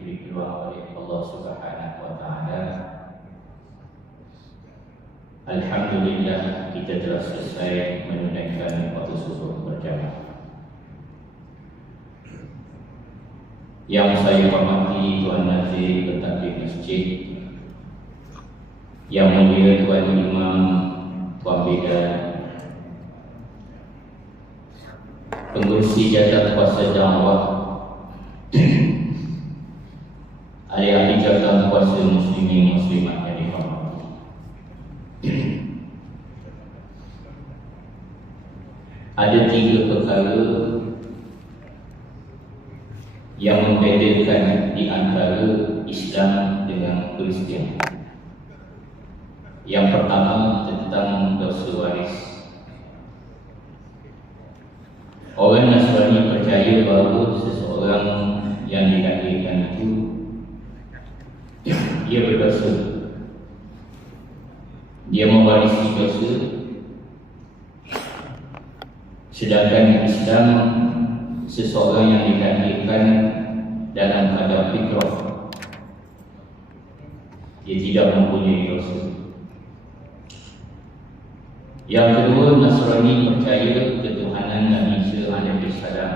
diberi peluang oleh Allah Subhanahu wa taala. Alhamdulillah kita telah selesai menunaikan waktu subuh berjamaah. Yang saya hormati Tuan Nazir Pentadbir Masjid, Yang Mulia Tuan Imam Tuan Beda, pengurusi jawatan kuasa dakwah, ahli-ahli jawatan kuasa muslimin muslimat yang dihormati. Ada 3 perkara yang membedakan di antara Islam dengan Kristian. Yang pertama tentang dosa waris. Orang Nasrani percaya bahawa seseorang yang dilahirkan itu dia berdosa, dia mewarisi dosa. Sedangkan Islam, seseorang yang dilahirkan dalam keadaan fitrah, dia tidak mempunyai dosa. Yang kedua, Nasrani percaya ketuhanan Nabi Isa alaihissalam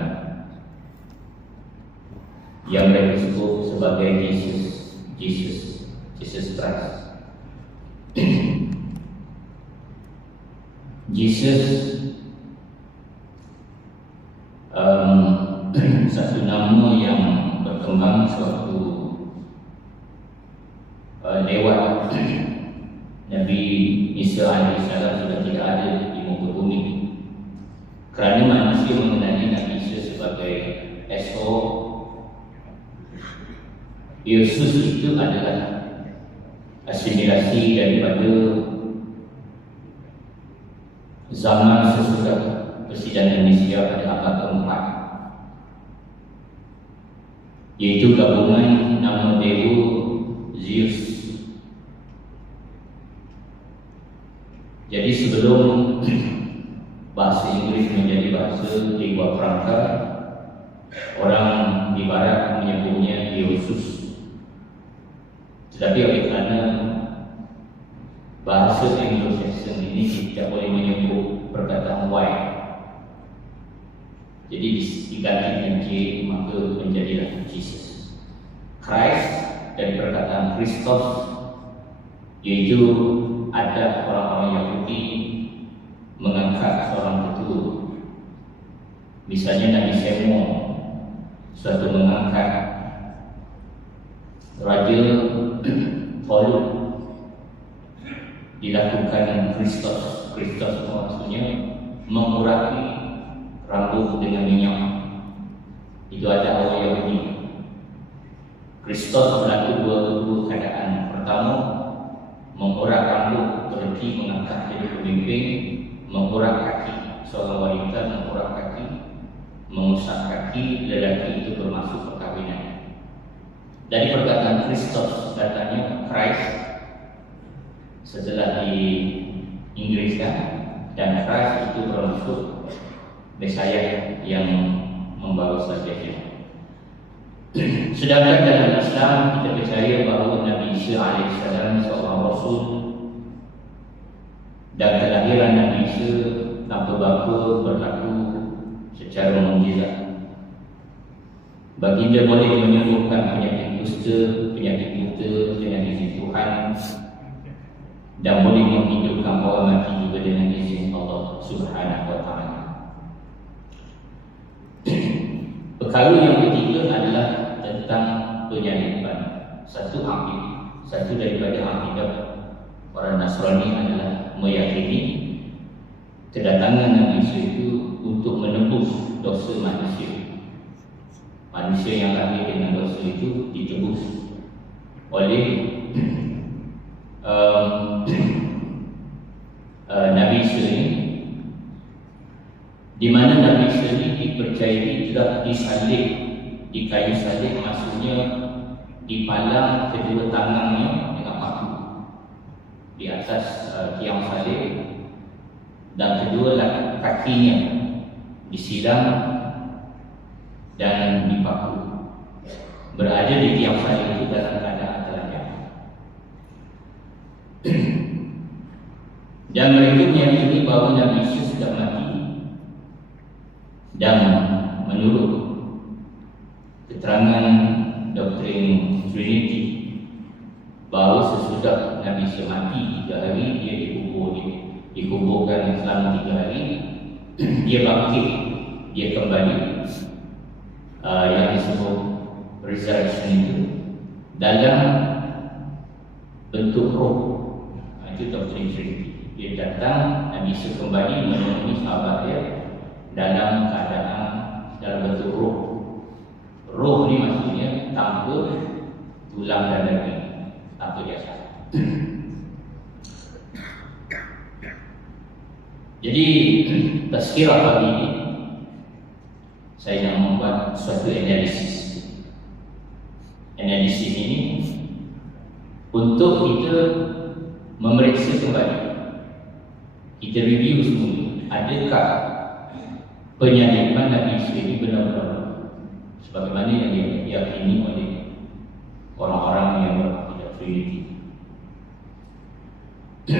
yang mereka sebut sebagai Jesus Christ. Jesus satu nama yang berkembang suatu lewat Nabi Isa alaihissalam sudah tidak ada di muka bumi, kerana manusia mengenali Nabi Isa sebagai SO. Yesus itu adalah asimilasi daripada zaman sesudah persidangan Mesia pada abad keempat, iaitu gabungan nama dewa Zeus. Jadi sebelum bahasa Inggeris menjadi bahasa dibuat perangkat, orang di barat menyebutnya Yesus. Tetapi oleh kerana bahasa Anglo-Saxon ini tidak boleh menyebut perkataan Y, jadi diganti dengan J, maka menjadilah Jesus. Christ dari perkataan Christos, iaitu ada orang-orang Yahudi mengangkat seorang ketua. Misalnya Nabi Samuel suatu mengangkat Raja Tolut, dilakukan Kristus. Kristus maksudnya mengurapi rambut dengan minyak. Itu ada orang Yahudi. Kristus berlaku dua keadaan. Pertama, mengurat rambut berarti mengangkat jadi pemimpin, mengurat kaki seorang wanita, mengurat kaki, mengusap kaki lelaki, itu bermaksud perkahwinan. Dari perkataan Kristus datangnya Christ setelah di Inggriskan, dan Christ itu bermaksud Mesias yang membawa salvation. Sedangkan dalam Islam kita percaya bahawa Nabi Isa alaihissalam seorang Rasul, dan kelahiran Nabi Isa tanpa bapa berlaku secara mukjizat. Baginda boleh menyembuhkan penyakit kusta, penyakit buta, penyakit sentuhan, dan boleh menghidupkan orang mati juga dengan izin Allah Subhanahu wa taala. Perkara yang ketiga adalah tentang penyaliban. Satu daripada akidah orang Nasrani adalah meyakini kedatangan Nabi Isa itu untuk menebus dosa manusia. Manusia yang lahir dengan dosa itu ditebus oleh Nabi Isa ini, di mana Nabi Isa ini dipercayai telah disalib di kayu salib, maksudnya dipalang kedua tangannya dengan paku di atas tiang salib, dan kedua kakinya disiram dan dipaku. berada di tiang salib itu dalam keadaan telanjang. Dan mereka meyakini bahawa Nabi Isa sudah mati, dan menurut keterangan doktrin Trinity bahawa sesudah Nabi Isa mati 3 hari dia dikuburkan selama 3 hari, dia bangkit, dia kembali, yang disebut resurrection itu dalam bentuk roh. Itu doktrin Trinity. Dia datang, Nabi Isa kembali menemui sahabat dia dalam keadaan dalam bentuk roh. Roh ni maksudnya tanpa tulang dan daging, tanpa jasad. Jadi tazkirah pagi ini saya nak membuat suatu analisis. Analisis ini untuk kita memeriksa kembali, kita review semula, adakah penyaliban Nabi Isa ini benar-benar sebagaimana yang diyakini oleh orang-orang yang berakidah Trinity.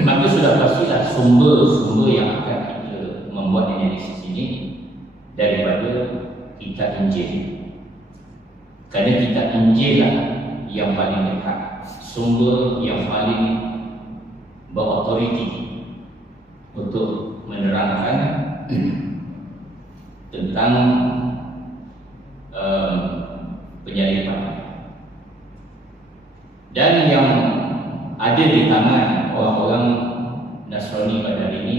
Maka sudah pastilah sumber-sumber yang akan kita membuat analisis ini daripada kitab Injil. Kerana kitab Injil lah yang paling dekat, sumber yang paling berautoriti untuk menerangkan tentang penyaliban. Dan yang ada di tangan orang-orang Nasrani pada hari ini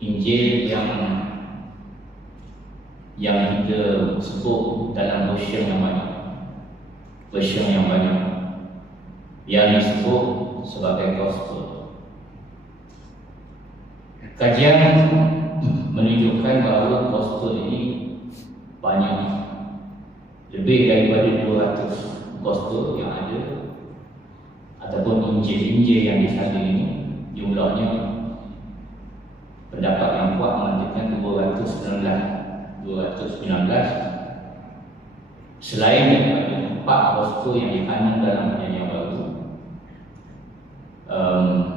Injil yang kita sebut dalam version yang banyak yang disebut sebagai gospel. Kajian menunjukkan bahawa gospel ini banyak, lebih daripada 200 gospel yang ada, ataupun Injil-Injil yang disalin ini jumlahnya, pendapat yang kuat mengatakan 219. Selain daripada 4 gospel yang dikandung dalam Perjanjian Baru,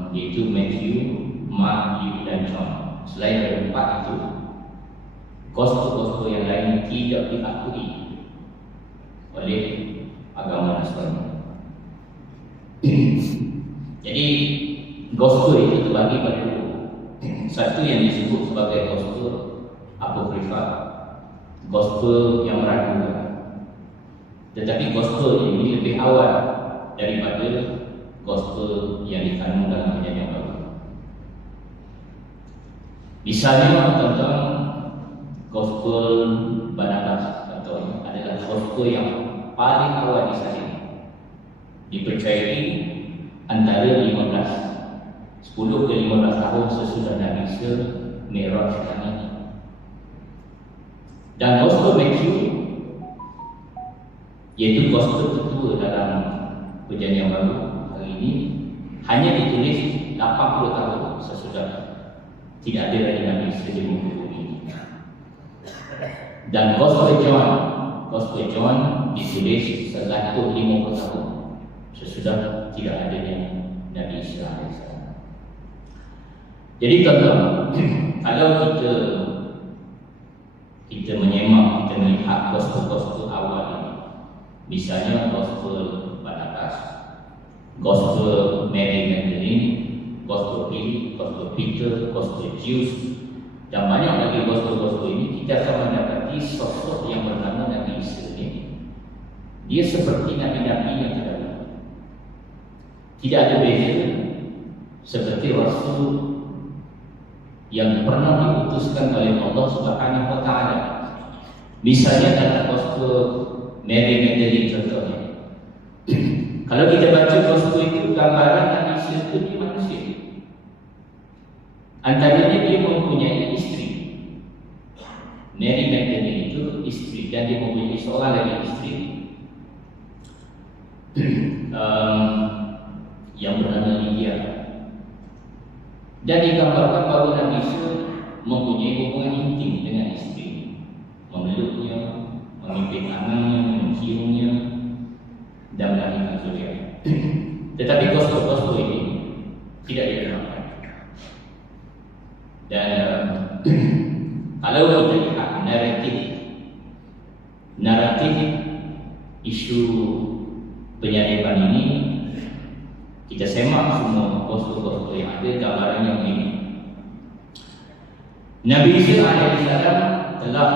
iaitu Matthew, Mark, Luke dan John. Selain daripada 4 itu, gospel-gospel yang lain tidak diakui oleh agama Nasrani. Jadi gospel itu terbagi pada 2. Satu yang disebut sebagai gospel apokrifa, gospel yang meragukan. Tetapi gospel ini lebih awal daripada gospel yang dikandung dalam Perjanjian Baru. Misalnya tentang gospel Barnabas atau adalah gospel yang paling awal disalin, dipercayai antara 10 ke 15 tahun sesudah Nabi Isa Mi'raj ke langit. Dan gospel Matthew, iaitu gospel tertua dalam Perjanjian Baru hari ini, hanya ditulis 80 tahun sesudah tidak ada lagi Nabi Isa di muka bumi ini. Dan gospel John ditulis 150 tahun sesudah tidak adanya Nabi Isa AS. Jadi tuan-tuan, kalau kita menyemak, kita melihat gospel-gospel awal ini, misalnya gospel Barnabas, gospel Mary Magdalene, gospel Philip, gospel Peter, gospel Judas, dan banyak lagi gospel-gospel ini, kita akan mendapati sosok yang bernama Nabi Isa ini. Dia seperti nabi-nabi yang terdahulu. Tidak ada beza seperti Rasul yang pernah diutuskan oleh Allah Subhanahu wa Ta'ala. Misalnya dalam gospel Mary Magdalene contohnya. Kalau kita baca gospel itu, gambaran Nabi Isa itu dia manusia. Antaranya dia mempunyai isteri. Mary Magdalene itu isteri, dan dia mempunyai seorang lagi isteri yang bernama Lydia. Dan digambarkan bahawa Nabi Isa mempunyai hubungan intim dengan isteri, memeluknya, memimpin anaknya, menciumnya, dan melahirkan zuriat. Tetapi kostum ini tidak diterapkan. Dan kalau kita lihat naratif isu penyadapan ini, kita semak semua kostum yang ada, gambarannya begini. Nabi Isa AS telah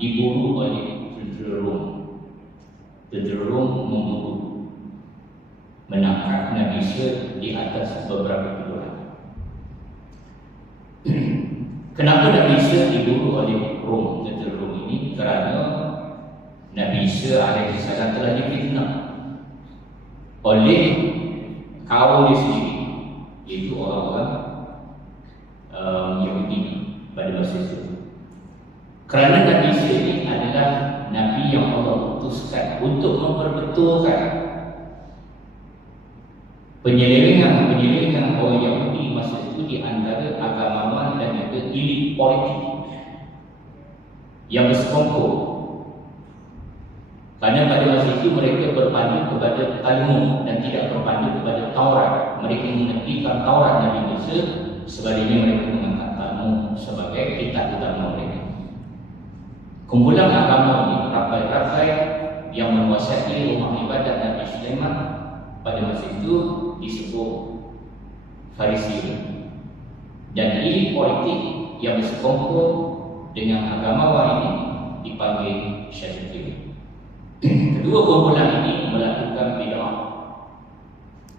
diburu oleh tentera Rom. Tentera Rom memburu, menangkap Nabi Isa di atas beberapa pilihan. Kenapa Nabi Isa diburu oleh Rom, tentera Rom ini? Kerana Nabi Isa AS telah difitnah oleh kaum dia sendiri, iaitu orang-orang Yahudi pada masa itu. Kerana Nabi Isa ini adalah Nabi yang Allah utuskan untuk memperbetulkan penyelewengan orang Yahudi masa itu di antara agamawan dan juga elit politik yang bersekongkol. Kerana pada masa itu mereka berpandu kepada Talmud dan tidak berpandu kepada Taurat. Mereka menepikan Taurat Nabi Musa, sebaliknya mereka mengangkat Talmud sebagai kitab utama mereka. Kumpulan agama ini ramai-ramai yang menguasai rumah ibadat Nabi Sulaiman pada masa itu disebut Farisi. Dan elit politik yang bersekongkol dengan agamawan ini dipanggil Syafi'i. Kedua kumpulan ini melakukan bid'ah.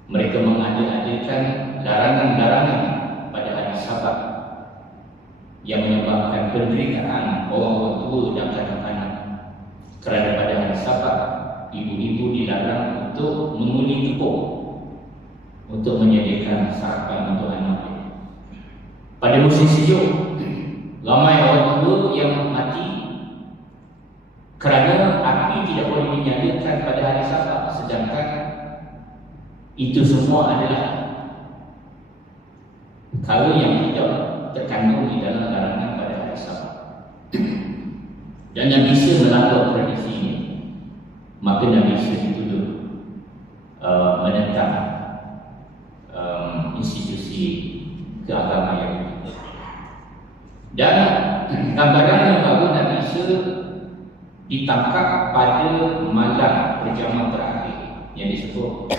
Mereka mengada-adakan larangan-larangan pada hari Sabat yang menyebabkan penderitaan orang tua dan kanak-kanak. Kerana pada hari Sabat, ibu-ibu dilarang untuk menguli tepung untuk menyediakan sarapan untuk anak. Pada musim sejuk, ramai orang tua yang mati kerana api tidak boleh dinyalakan pada hari Sabat, sedangkan itu semua adalah perkara yang tidak terkandung di dalam larangan pada hari Sabat. Dan Nabi Isa melanggar tradisi ini, maka Nabi Isa dituduh menentang institusi keagamaan Yahudi. Dan gambarannya bahawa Nabi Isa ditangkap pada malam perjamuan terakhir yang disebut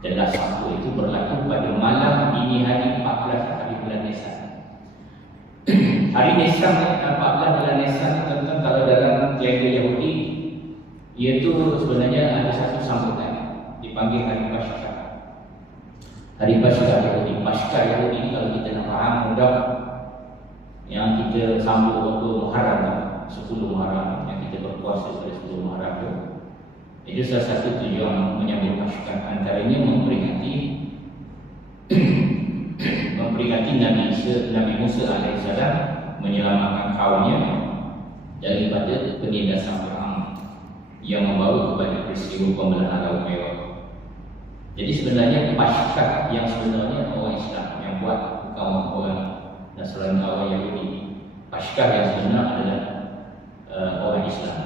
adalah Sabtu. Itu berlaku pada malam dini hari 14 hari bulan Nisan. Hari Nisan 14 bulan Nisan, tentang kalau dalam kalender Yahudi, iaitu sebenarnya ada satu sambutan dipanggil Hari Paskah. Hari Paskah Yahudi. Paskah Yahudi kalau kita nak faham mudah, yang kita sambut waktu Muharram, 10 Muharram, yang kita berpuasa pada 10 Muharram itu. Itu salah satu tujuan menyambut Paskah, antaranya memperingati Nabi Musa AS menyelamatkan kaumnya daripada penindasan Fir'aun yang membawa kepada peristiwa pembelahan Laut Merah. Jadi sebenarnya Paskah yang sebenarnya orang Islam yang buat, bukan orang Nasrani, orang Yahudi. Paskah yang sebenarnya adalah orang Islam.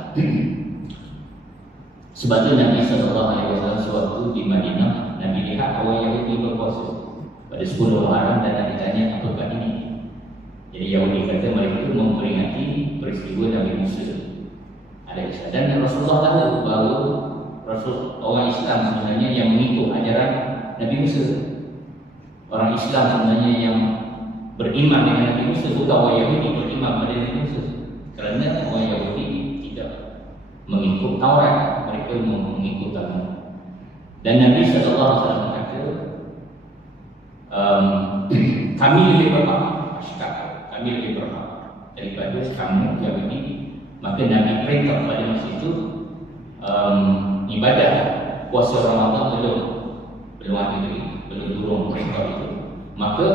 Sebab itu Nabi SAW sewaktu di Madinah, Nabi lihat orang Yahudi berpuasa pada 10 Muharram dan Nabi tanya, apakah ini? Jadi Yahudi kata mereka itu memperingati peristiwa Nabi Musa AS. Dan Rasulullah tahu bahawa orang Islam sebenarnya yang mengikut ajaran Nabi Musa. Orang Islam sebenarnya yang beriman dengan Nabi Musa, bukan orang Yahudi beriman pada Nabi Musa. Kerana orang Yahudi tidak mengikut Taurat, mereka mengikut Talmud. Dan Nabi SAW kata, kami lebih berhak, kami lebih berhak daripada kamu Yahudi. Maka Nabi perintah pada masa itu ibadah puasa Ramadan belum ada lagi, belum turun perintah itu. Maka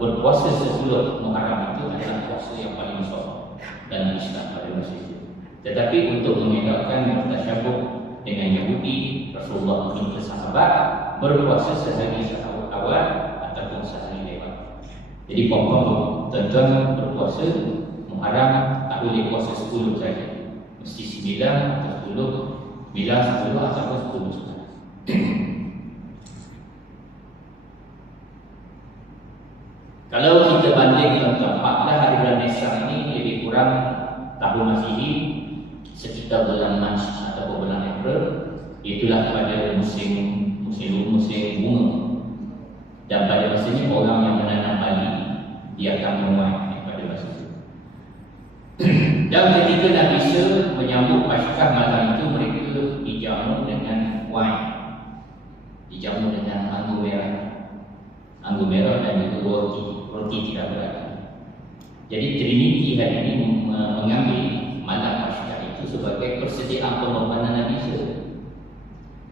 berpuasa sebelum Muharram itu adalah puasa yang paling besar dalam Islam pada masa itu. Tetapi untuk mengelakkan tasyabbuh dengan Yahudi, Rasulullah minta sahabat berpuasa sehari awal ataupun sehari lewat. Jadi tuan-tuan berpuasa Muharram tak boleh puasa 10 saja. mesti 9 atau 10, 9, 10 atau 10. Kalau kita banding tentang 14 hari bulan Nissan ini lebih kurang tahun Masihi sekitar bulan Mac atau bulan April, itulah pada musim bunga. Dan pada masa ini orang yang menanam padi dia akan menuai pada masa itu. Dan ketika Nabi Isa menyambut Paskah malam itu, mereka dijamu dengan wine, dijamu dengan anggur merah dan juga roti tidak berada. Jadi Trinity hari ini mengambil malam Paskah itu sebagai persediaan pengorbanan Nabi Isa.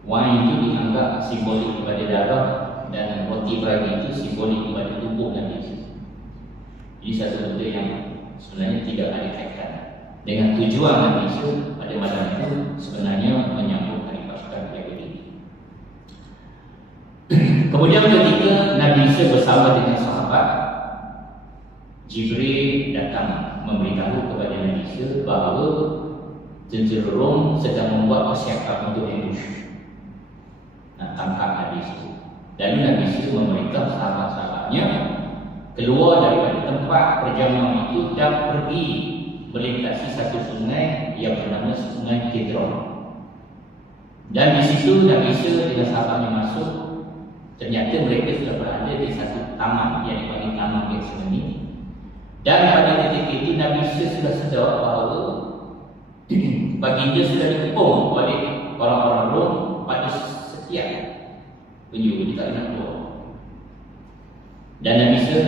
Wine itu dianggap simbolik kepada darah dan roti beragi itu simbolik kepada tubuh Nabi Isa. Ini satu benda yang sebenarnya tidak ada kaitan dengan tujuan Nabi Isa pada malam itu, sebenarnya menyambut hari Paskah Yahudi. Kemudian ketika Nabi Isa bersama dengan sahabat, Jibril datang memberitahu kepada Nabi Isa bahawa tentera Rom sedang membuat persiapan untuk ambush, nak tangkap Nabi Isa. Lalu Nabi Isa memerintah sahabat-sahabatnya keluar daripada tempat perjamuan itu dan pergi melintasi satu sungai yang bernama Sungai Kidron. Dan di situ Nabi Isa dengan sahabatnya masuk. Ternyata mereka sudah berada di satu taman yang dipanggil Taman Getsemani. Dan pada ketika itu Nabi Isa sudah sedar bahawa baginda sudah dikepung oleh orang-orang Rom pada setiap penjuru, dia tak nak keluar. Dan Nabi Isa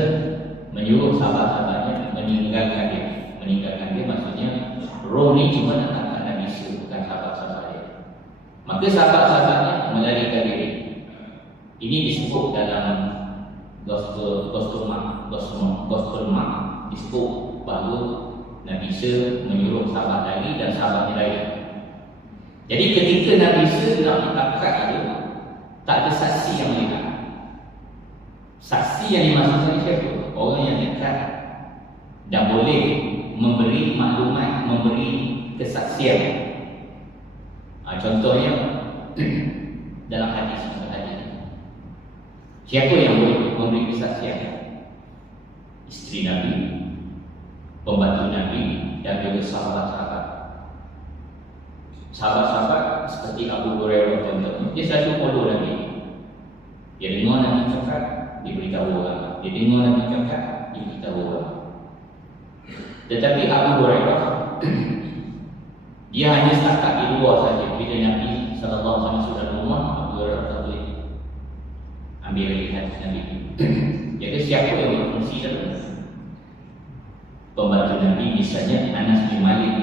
menyuruh sahabat-sahabatnya meninggalkan dia. Meninggalkan dia maksudnya Rom ni cuma nak tangkap Nabi Isa, bukan sahabat-sahabat dia. Maka sahabat-sahabatnya melarikan diri. Ini disebut dalam Gospel Mark disebut bahawa Nabi Isa menyuruh sahabat lari dan sahabatnya lari. Jadi ketika Nabi Isa nak ditangkap itu, tak ada saksi yang melihat. Saksi yang dimaksudkan siapa? Orang yang dekat dan boleh memberi maklumat, memberi kesaksian. Contohnya dalam hadis. Siapa yang boleh memberi kesaksian? Isteri Nabi, pembantu Nabi, dan juga sahabat-sahabat. Sahabat-sahabat seperti Abu Hurairah contohnya, dia selalu follow Nabi. Dia dengar Nabi cakap, dia beritahu orang. Dia dengar Nabi cakap, dia beritahu orang. Tetapi Abu Hurairah dia hanya setakat di luar saja. Bila Nabi SAW sudah rumah, Abu Hurairah tak boleh ambil lagi hadis Nabi. Jadi siapa yang berfungsi dalam pembantu Nabi? Misalnya Anas bin Malik.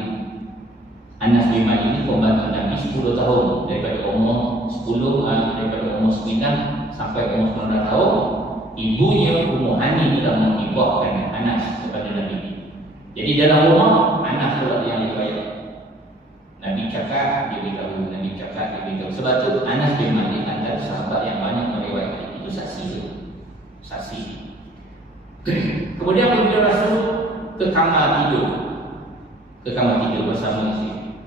Anas bin Malik ini pembantu Nabi 10 tahun, daripada umur 10 daripada umur 9 sampai umur 19 tahun. Ibunya Ummu Hani telah menghibahkan Anas kepada Nabi. Jadi dalam rumah Anas pula yang riwayat. Nabi cakap, dia beritahu, Nabi cakap, dia beritahu. Sebab tu Anas bin Malik antara sahabat yang banyak meriwayatkan. Itu saksi. Kemudian apabila Rasul ke kamar tidur bersama isteri,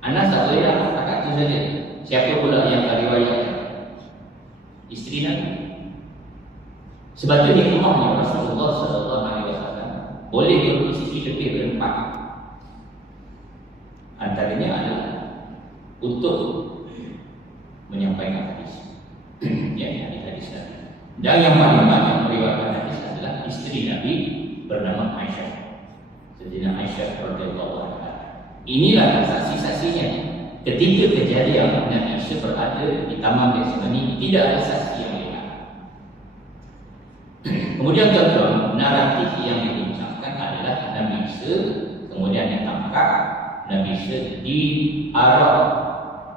Anas tak boleh kata itu saja. Siapa pula yang meriwayatkan? Isteri Nabi. Sebab tu di rumahnya Rasulullah SAW boleh beristeri lebih berempat. Antaranya adalah untuk menyampaikan hadis. Ya, hadis Nabi. Dan yang paling banyak meriwayatkan hadis adalah isteri Nabi bernama Aisyah. Sayyidina Aisyah radhiyallahu anha. Inilah saksi-saksinya. Ketika kejadian Nabi Isa berada di Taman Getsemani, tidak ada saksi yang melihat. Kemudian tuan-tuan, naratif yang dibincangkan adalah Nabi Isa kemudian ditangkap. Nabi Isa diarah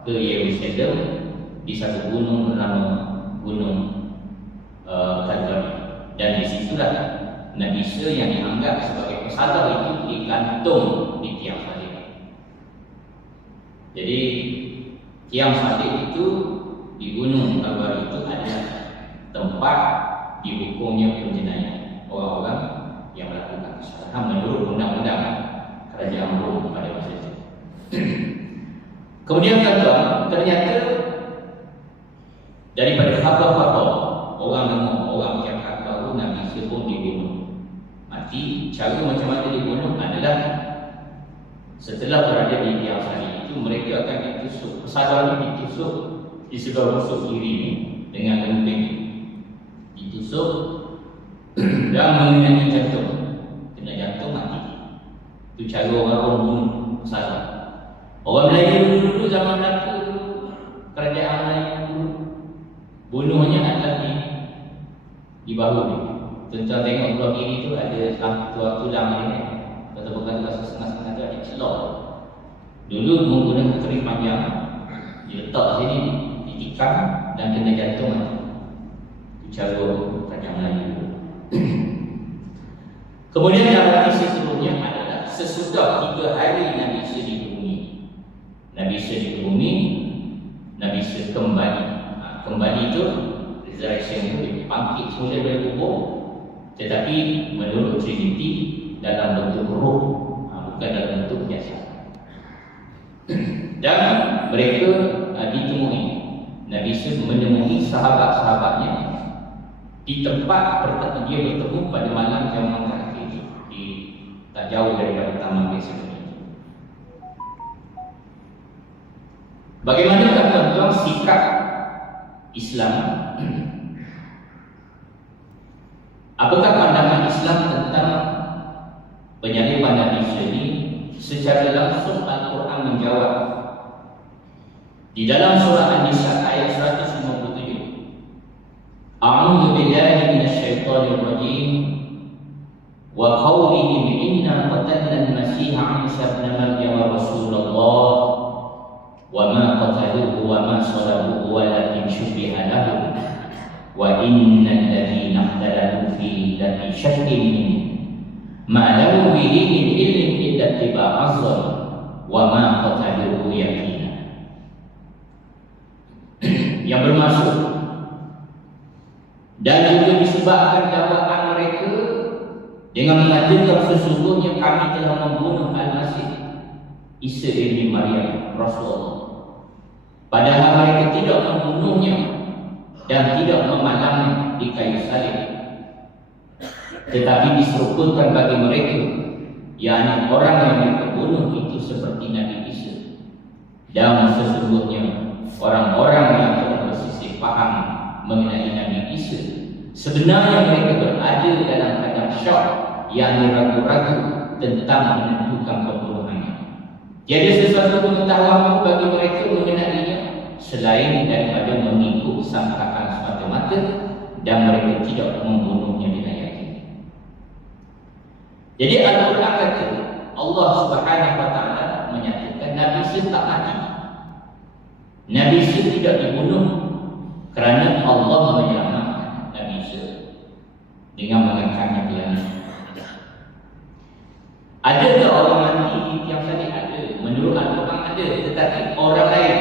ke Yerusalem di satu gunung bernama Gunung Kalvari. Dan disitulah Nabi Isa yang dianggap sebagai pesalah itu digantung di tiang salib. Jadi tiang salib itu di Gunung Kalvari itu adalah tempat dihukumnya penjenayah orang-orang yang melakukan kesalahan menurut undang-undang kerajaan Rom pada masa itu. Kemudian tuan, ternyata daripada khabar-khabar orang dengar, orang cakap bahawa Nabi Isa pun dibunuh mati. Cara macam mana dibunuh adalah setelah berada di tiang salib itu, mereka akan ditusuk, pesawat ini ditusuk di sebelah rusuk kiri ini dengan lembing, ditusuk dan mengenai jantung, kena jantung mati. Itu cara orang bunuh pesawat. Orang Melayu dulu zaman Melaka dulu, kerajaan Melayu dulu, bunuhnya adalah di bahu ni. Tuan-tuan tengok belah kiri tu ada tulang ni, atau bukan tu setengah-setengah tu ada celok. Dulu menggunakan keris panjang, diletak sini, ditikam dan kena jantung mati. Itu cara kerajaan Melayu dulu. Kemudian yang hadis sebelumnya adalah sesudah 3 hari Nabi Isa di bumi. Nabi Isa di bumi, Nabi Isa kembali. Kembali itu resurrection itu dibangkit semula dari kubur, tetapi menurut Trinity dalam bentuk roh, bukan dalam bentuk biasa. Dan mereka ditemui, Nabi Isa menemui sahabat-sahabatnya di tempat dia bertemu pada malam zaman terakhir di tak jauh daripada Taman Getsemani. Bagaimana tuan-tuan sikap Islam? Apakah pandangan Islam tentang penyaliban Nabi Isa ini? Secara langsung Al-Quran menjawab di dalam surah An-Nisa ayat 157. A'udzu billahi minasyaitonir rajim wa qawlihim inna qatalna al-masih 'Isa ibn Maryam rasulullah wa ma qataluhu wa ma salabuhu walakin syubbiha lahum wa innal ladzina ikhtalafu fihi lafi syakkin min ma lahu bihi min ilmin illa ittiba'a dhann wa ma qataluhu yaqina. Yang bermaksud, dan juga disebabkan dakwaan mereka dengan mengatakan sesungguhnya kami telah membunuh Al-Masih Isa ibn Maryam Rasulullah, padahal mereka tidak membunuhnya dan tidak memalangnya di kayu salib, tetapi diserupakan bagi mereka, yakni orang yang mereka bunuh itu seperti Nabi Isa. Dan sesungguhnya orang-orang yang telah bersisih paham mengenai Nabi Isa, sebenarnya mereka berada dalam keadaan syok, yakni ragu-ragu tentang menentukan pembunuhannya. Tiada sesuatu pengetahuan bagi mereka mengenainya selain daripada mengikut sangkaan semata-mata, dan mereka tidak membunuhnya dengan yakin. Jadi Al-Quran kata, Allah Subhanahu Wa Taala menyatakan Nabi Isa tak mati. Nabi Isa tidak dibunuh kerana Allah menyelamatkan Nabi Isa dengan mengangkatnya ke langit. Adakah orang mati di tiang salib? Ada. Menurut Al-Quran ada, tetapi orang lain,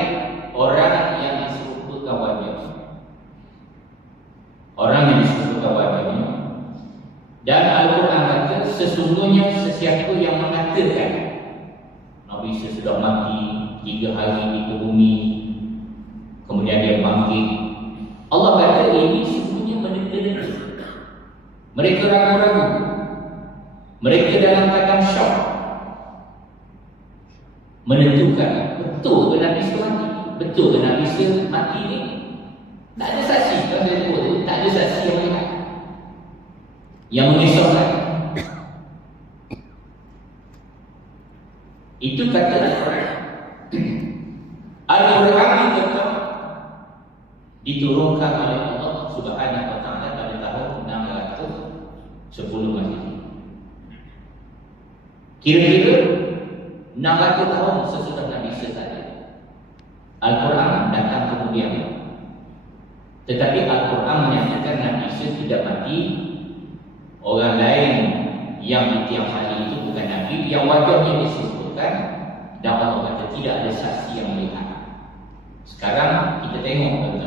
orang yang diserupakan wajah, orang yang diserupakan wajahnya. Dan Al-Quran kata sesungguhnya sesiapa yang mengatakan Nabi Isa sudah mati 3 hari di bumi, kemudian dia bangkit, Allah kata ini sebenarnya menenda-nenda. Mereka ragu-ragu, mereka dalam keadaan syok, menentukan betul ke Nabi Isa mati, betul ke Nabi Isa mati ni. Tak ada saksi, kalau saya sebut, tak ada saksi yang melihat, yang mengisahkan. Itu kata Al-Quran. Al-Quran itu diturunkan oleh Allah Subhanahu Wa Taala pada tahun 610 Masehi. Kira-kira 600 tahun sesudah Nabi Isa tadi, Al-Quran datang kemudian. Tetapi Al-Quran menyatakan Nabi Isa tidak mati. Orang lain yang di tiang salib itu bukan Nabi, yang wajahnya disebutkan, dan Allah kata tidak ada saksi yang melihat. Sekarang kita tengok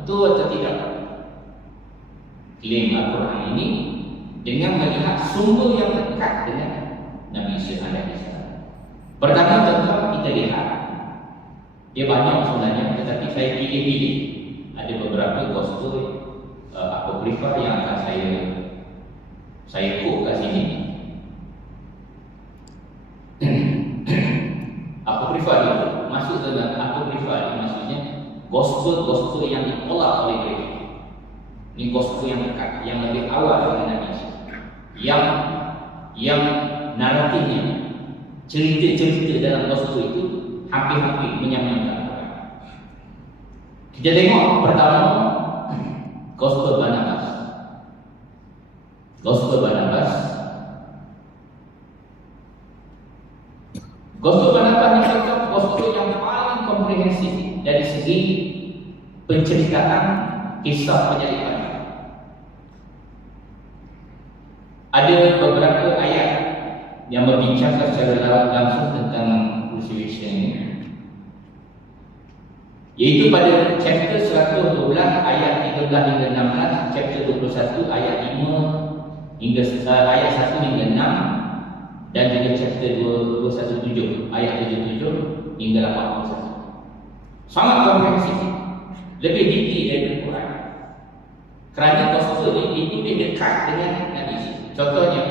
betul atau tidak klaim Al-Quran ini dengan melihat sumber yang dekat dengan Nabi Isa alaihi salam. Pertama contoh kita lihat, dia banyak sebenarnya, tetapi saya pilih-pilih. Ada beberapa gospel apokrifa yang akan saya quote kat sini. Apokrifa itu masuk dalam apokrifa ini, maksudnya gospel yang ditolak oleh mereka. Ini gospel yang dekat, yang lebih awal dengan Nabi, yang naratifnya, cerita-cerita dalam gospel itu hampir-hampir menyamakan. Kita tengok pertama gospel Barnabas. Gospel Barnabas ni adalah gospel yang paling komprehensif dari segi penceritaan kisah penyaliban. Ada beberapa ayat yang berbincang secara langsung tentang crucifixion ini, yaitu pada chapter 112 ayat 13 hingga 16, chapter 21 ayat 5 hingga ayat 1 hingga 6, dan juga chapter 217 ayat 77 hingga 81. Sangat komprehensif, lebih detail dari Quran. Kerana gospel ini ditulis dekat dengan Nabi. Contoh yang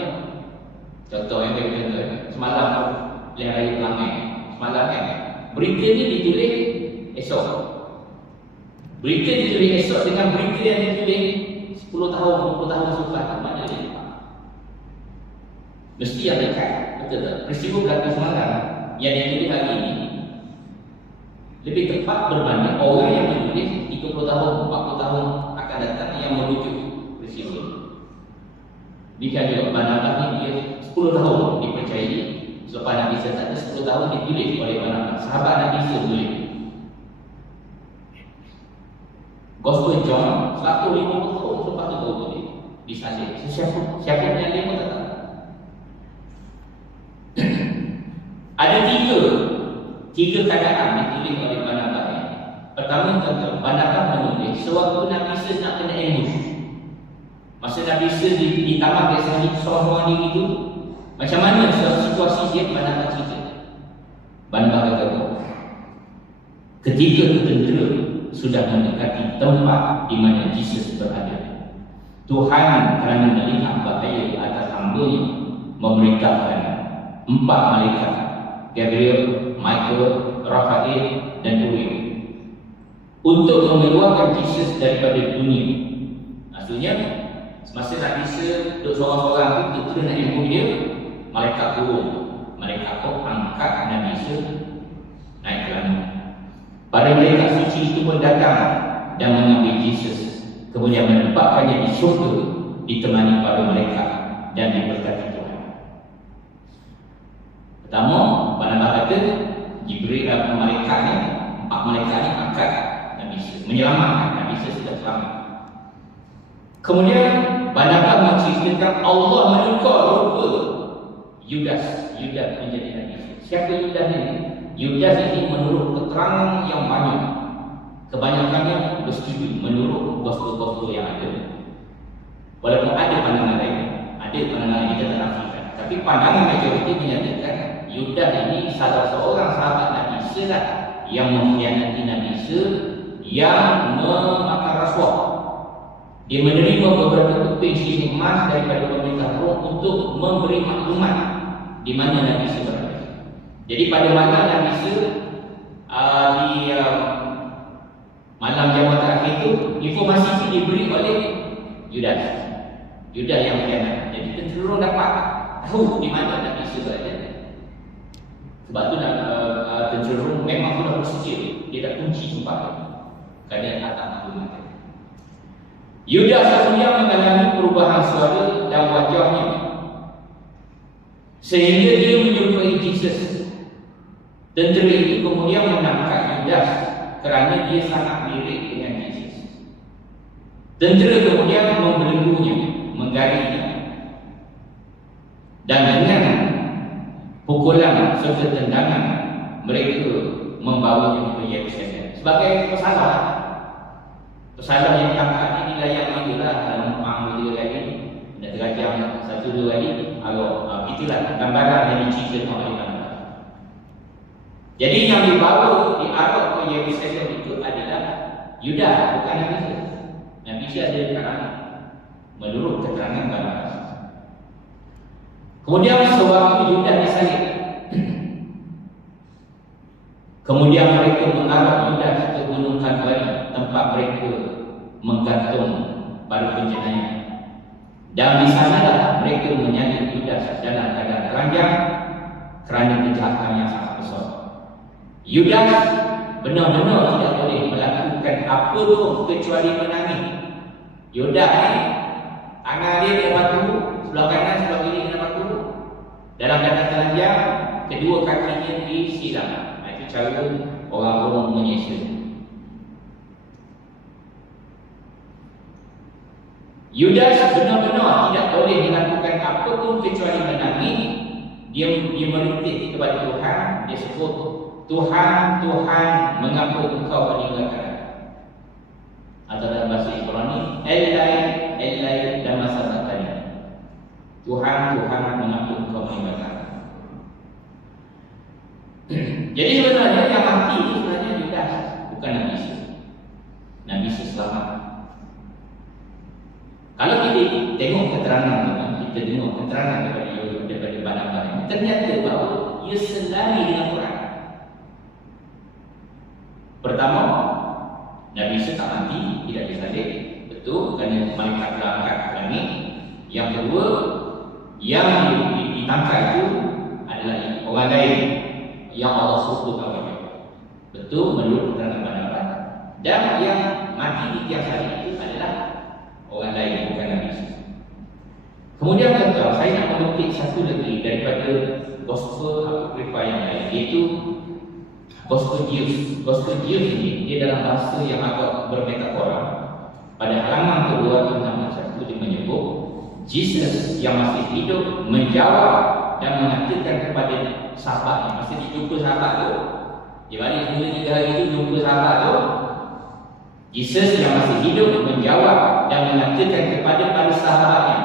saya contoh semalam Pilihan Raya Pelangai, semalam kan berita ni ditulis esok. Berita ditulis esok dengan berita yang ditulis 10 tahun, 20 tahun selepas, mana dia lepas? Mesti yang dekat, betul tak? Peristiwa berlaku semalam yang ditulis hari ini lebih tepat berbanding orang yang menulis 30 tahun, 40 tahun akan datang yang merujuk peristiwa ini. Dikira juga Barnabas ni dia 10 tahun dipercayai selepas Nabi Isa tak ada, 10 tahun ditulis oleh Barnabas, sahabat Nabi Isa tulis. Gospel John 150 tahun selepas itu tulis disalib. Siapa penyalib pun tak tahu. Ada tiga keadaan ditulis oleh Barnabas. Pertama, Barnabas menulis sewaktu Nabi Isa nak kena ambush. Masa Nabi Isa di taman Getsemani seorang-seorang diri itu, macam mana situasi dia, Barnabas cerita. Barnabas kata, ketika tentera sudah mendekati tempat di mana Yesus berada, Tuhan kerana melihat bahaya di atas hamba-Nya memerintahkan 4 malaikat, Gabriel, Michael, Raphael dan Uriel, untuk mengeluarkan Yesus daripada dunia. Maksudnya semasa Nabi Isa duduk seorang-seorang itu, tentera nak ilmu dia, malaikat turun, malaikat pun angkat Nabi Isa naik ke langit. Pada malaikat suci itu pun datang dan mengambil Yesus, kemudian menempatkannya di syurga ditemani para malaikat dan diberkati Tuhan. Pertama, Barnabas kata Jibril dan malaikat ni, 4 malaikat ni angkat Nabi Isa, menyelamatkan Nabi Isa sudah selamat. Kemudian Barnabas menceritakan Allah menukar rupa Yudas menjadi Nabi Isa. Siapa Yudas ini? Yudas ini menurut keterangan yang banyak, kebanyakannya bersetuju menurut gospel-gospel yang ada. Walaupun ada pandangan lain, kita tak nafikan, tapi pandangan majoriti menyatakan Yudas ini salah seorang sahabat Nabi Isa lah, yang mengkhianati Nabi Isa, yang memakan rasuah. Dia menerima beberapa keping silih emas daripada pemerintah Rom untuk memberi maklumat di mana Nabi Isa berada. Jadi pada malam Nabi Isa di malam jamuan terakhir itu, informasi itu diberi oleh Yudas yang berkhianat. Jadi tentera dapat tahu di mana Nabi Isa berada. Sebab tu tentera memang sudah bersedia, dia dah kunci tempat itu kerana datang maklumat. Yudas kemudian mengalami perubahan suara dan wajahnya sehingga dia menjumpai Yesus. Tentera itu kemudian menangkap Yudas kerana dia sangat mirip dengan Yesus. Tentera kemudian membelenggunya, menggarinya, dan dengan pukulan serta tendangan mereka membawanya ke Yerusalem sebagai pesalah yang ditangkap ini layang itulah numpang dia lagi, nak terajam 1-2 kali. Kalau itulah gambaran yang diceritakan oleh Barnabas. Jadi yang dibawa diarah ke Yerusalem itu adalah Yudas, bukan Nabi Isa. Nabi Isa ada di kanan menurut keterangan Barnabas. Kemudian sewaktu Yudas disalib, kemudian mereka mengarah Yudas ke Gunung Kalvari, tempat mereka menggantung para penjenayah. Dan di sanalah mereka menyalib Yudas dalam keadaan telanjang kerana kejahatan yang sangat besar. Yudas benar-benar tidak boleh melakukan apa pun kecuali menangis. Yudas ni tangan dia kena batu, sebelah kanan sebelah kiri kena batu, dalam keadaan telanjang, kedua kakinya disiram. Itu cara orang-orang menyesal. Yudas benar-benar tidak boleh melakukan apa pun kecuali menangis. Dia merintih kepada Tuhan. Dia sebut, Tuhan, Tuhan, mengapa engkau meninggalkan aku? Atau dalam bahasa Ibrani, Elai, Elai, dan masa sakanya. Tuhan, Tuhan, mengapa engkau meninggalkan aku? Jadi sebenarnya yang mati itu sebenarnya Yudas, bukan Nabi Isa. Nabi Isa selamat. Kalau kita tengok keterangan, kita tengok keterangan daripada Barnabas ini, ternyata bahawa ia selari dengan Quran. Pertama, Nabi Isa tak mati, tidak disalib, betul, kerana malaikat telah angkat ke langit. Yang kedua, yang ditangkap itu adalah orang lain yang Allah suruh kepada. Betul, menurut keterangan Barnabas. Dan yang mati di tiang salib itu adalah orang lain, bukan Nabi Isa. Kemudian tuan-tuan, saya nak memetik satu lagi daripada gospel apokrifa yang lain, iaitu gospel Dius. Gospel Dius ini dia dalam bahasa yang agak bermetafora. Pada halaman ke-261 dia menyebut Jesus yang masih hidup menjawab dan mengatakan kepada sahabatnya. Masa dia jumpa sahabat tu, dia balik 2-3 hari itu jumpa sahabat tu, Jesus yang masih hidup menjawab dan mengatakan kepada para sahabatnya,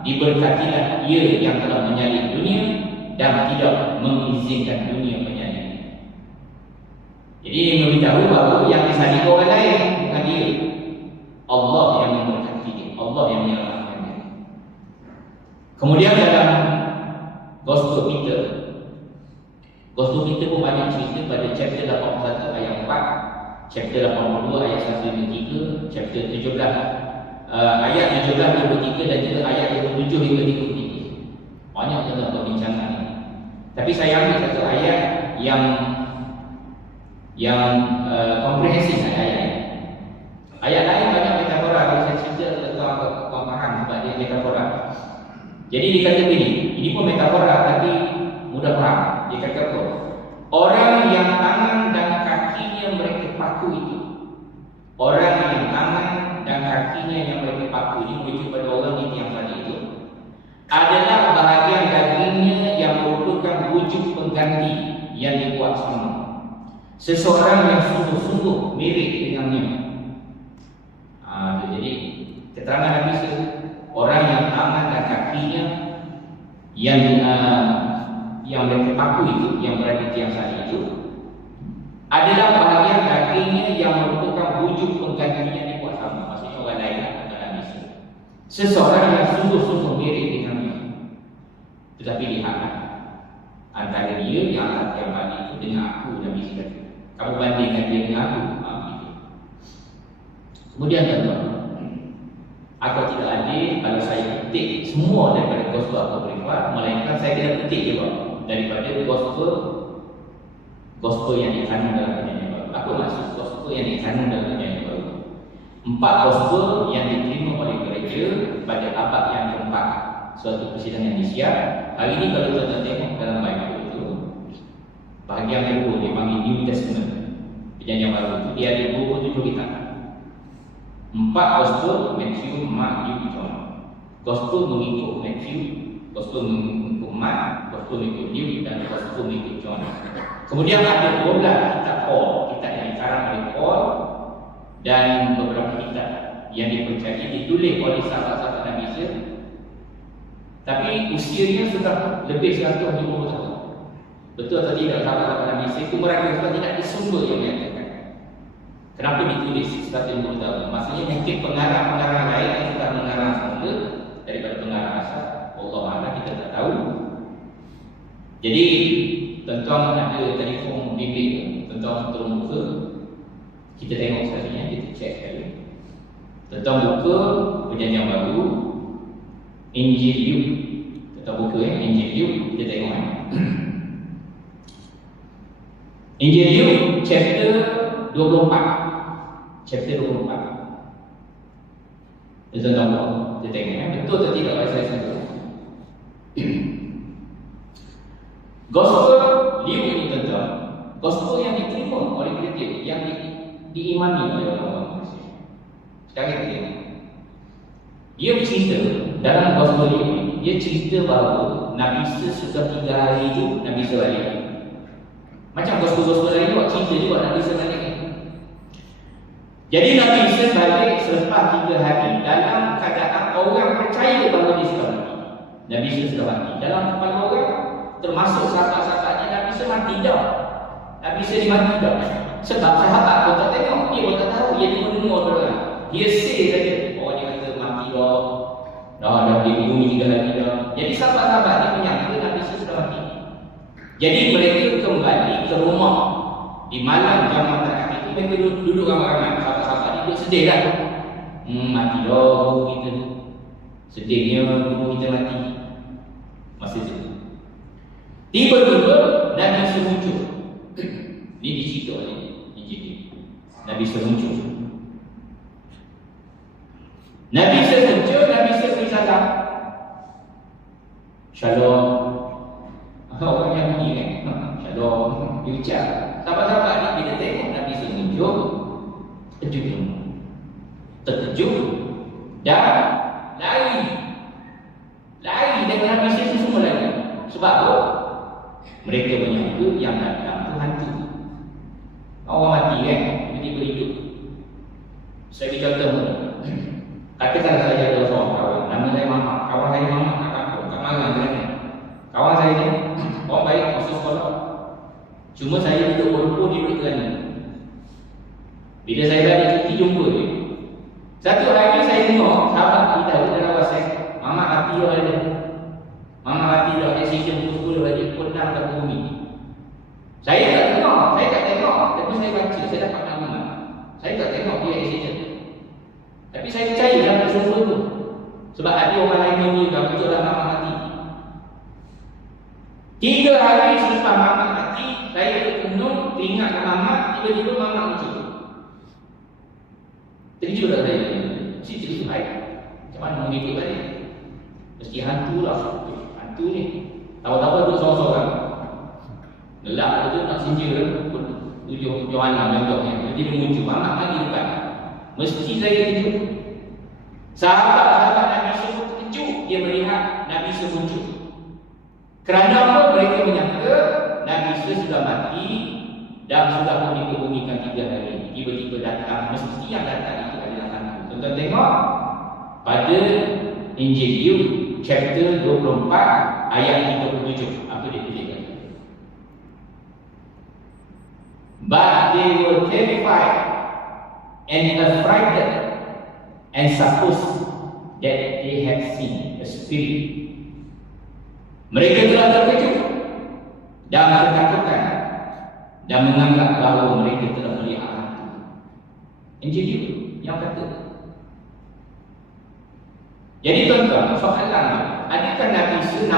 diberkatilah ia yang telah menyalib dunia dan tidak mengizinkan dunia menyalib. Jadi memberitahu bahawa yang disalib orang lain, bukan dia. Allah yang memberkati dia, Allah yang menyelamatkan dia. Kemudian dalam Gospel Peter, Gospel Peter pun banyak cerita pada chapter 81 ayat 4, chapter 82 ayat 1 dan 3, chapter 17 ayat 17 23 dan juga ayat 27 hingga 33. Banyak dalam perbincangan ini. Tapi saya ambil satu ayat yang komprehensif ayat ini. Ayat lain banyak metafora. Kalau saya cerita tuan faham sebab dia metafora. Jadi dia kata begini, ini pun metafora tapi mudah faham. Dia kata apa? Orang yang tangan dan kakinya mereka paku itu, orang yang tangan dan kakinya yang mereka paku ini merujuk pada orang ini yang tadi itu adalah bahagian dagingnya yang merupakan wujud pengganti yang dibuat sama. Seseorang yang sungguh-sungguh mirip dengannya. Jadi keterangan Nabi Isa, orang yang tangan dan kakinya yang mereka paku itu, yang berada di tiang salib itu adalah bahagian dagingnya yang merupakan wujud penggantinya yang dibuat sama. Maksudnya orang lain adalah Nabi Isa. Seseorang yang sungguh-sungguh mirip dengannya. Tetapi lihatlah antara dia yang angkat tiang salib itu dengan aku, Nabi Isa. Kamu bandingkan dia dengan aku. Kemudian tuan-tuan, aku tidak adil kalau saya petik semua daripada gospel apokrifa, melainkan saya kena petik juga daripada gospel yang dikandung dalam perjanjian baru. Apa maksud gospel yang dikandung dalam perjanjian baru? 4 gospel yang diterima oleh gereja pada abad yang keempat suatu persidangan Nisia. Hari ini kalau tuan-tuan tengok dalam Bible itu, bahagian kedua dia panggil New Testament, perjanjian baru itu, dia ada 27 kitab. 4 gospel, Matthew, Mark, Luke, John. Gospel mengikut Matthew, gospel mengikut Mark, gospel mengikut Luke, dan gospel mengikut John. Kemudian ada 12 kitab Paul, kitab yang dikarang oleh Paul, dan beberapa kitab yang dipercayai ditulis oleh sahabat-sahabat Nabi Isa, tapi usianya sudah lebih 150 tahun. Betul atau tidak sahabat Nabi itu meragukan sebab tidak ada sumber yang menyatakan. Kenapa ditulis seperti itu? Maksudnya mungkin pengarang-pengarang lain yang sudah mengarang semula daripada pengarang asal. Allah Ta'ala kita tak tahu. Jadi tuan-tuan ada telefon bimbit, tuan-tuan turun muka, kita tengok sekali ya, kita cek sekali. Tuan-tuan buka perjanjian baru, Injil Luke. Tuan-tuan buka Injil Luke, kita tengok Injil Luke chapter 24. Chapter 24. Tuan-tuan buka, kita tengok betul atau tidak bahasa saya sebut. Gospel Luke ini tuan-tuan, gospel yang diterima oleh Kristian, yang diimani oleh orang-orang Malaysia. Sekarang kita tengok. Dia bercerita dalam gospel Luke ini, dia cerita bahawa Nabi Isa sudah 3 hari itu Nabi Isa balik. Macam gospel-gospel lain buat cerita juga Nabi Isa balik. Jadi Nabi Isa balik selepas 3 hari dalam keadaan orang percaya bahawa dia sudah mati. Nabi Isa sudah mati. Dalam kepala orang termasuk sahabat-sahabatnya Nabi Isa mati dah. Nabi Isa mati dah. Sebab sahabat pun tak tengok, dia pun tak tahu, dia cuma dengar orang. Dia say saja, oh dia kata mati dah di bumi 3 hari dah. Jadi sahabat-sahabat dia menyangka Nabi Isa sudah mati. Jadi mereka kembali ke rumah di malam zaman terakhir itu. Mereka duduk ramai-ramai, sahabat-sahabat dia duduk sedih kan. Mati dah guru kita, sedihnya guru kita mati. Masa itu tiba-tiba Nabi Isa muncul. Ini dicerita oleh Injil. Nabi Isa muncul. Nabi Isa muncul, Nabi Isa beri salam. Shalom. Orang yang bunyi kan? Shalom. Dia ucap. Sahabat-sahabat ni bila tengok Nabi Isa muncul, terkejut dan lari dengan Nabi Isa semua lari. Sebab apa? Mereka menyangka yang datang tu hantu. Orang mati kan, tiba-tiba hidup. Saya beri contoh. Katakan saya ada seorang kawan, nama saya Mama. Kawan saya Mama nak kampung, tak marah kan? Kawan saya ni orang baik, masuk sekolah. Cuma saya duduk berlumpur, dia duduk kerana. Bila saya balik cuti, jumpa dia. Satu hari saya tengok sahabat beritahu dalam WhatsApp, Mama mati dah ada. Mama mati dah, aksiden pukul 10 dia pernah ke bumi. Saya tak tengok, tapi saya baca, saya dapat nama. Saya tak tengok dia aksiden. Tapi saya percaya dalam semua tu. Sebab ada orang lain yang meninggal, betul lah Mama mati. 3 hari selepas Mama mati, saya terpenuh, teringatkan Mama, tiba-tiba Mama muncul. Terkejut tak saya? Mesti cerita baik. Macam mana mengikut balik? Mesti hantu lah. Hantu ni. Tahu-tahu duduk seorang-seorang. Gelap tu nak sinjir tujuh anak contohnya. Jadi dia muncul. Mama lagi depan. Mesti saya terkejut. Sahabat-sahabat Nabi Isa terkejut dia melihat Nabi Isa muncul. Kerana apa? Mereka menyangka Nabi Isa sudah mati dan sudah dikebumikan 3 hari. Tiba-tiba datang. Mesti yang datang itu adalah hantu. Tuan-tuan tengok pada Injil Luke chapter 24 ayat 37. Apa dia tuliskan? But they were terrified and affrighted and supposed that they had seen a spirit. Mereka telah terkejut dan ketakutan dan menganggap bahawa mereka telah melihat hantu. Injil Luke yang kata. Jadi tuan-tuan, soalan, adakah Nabi Isa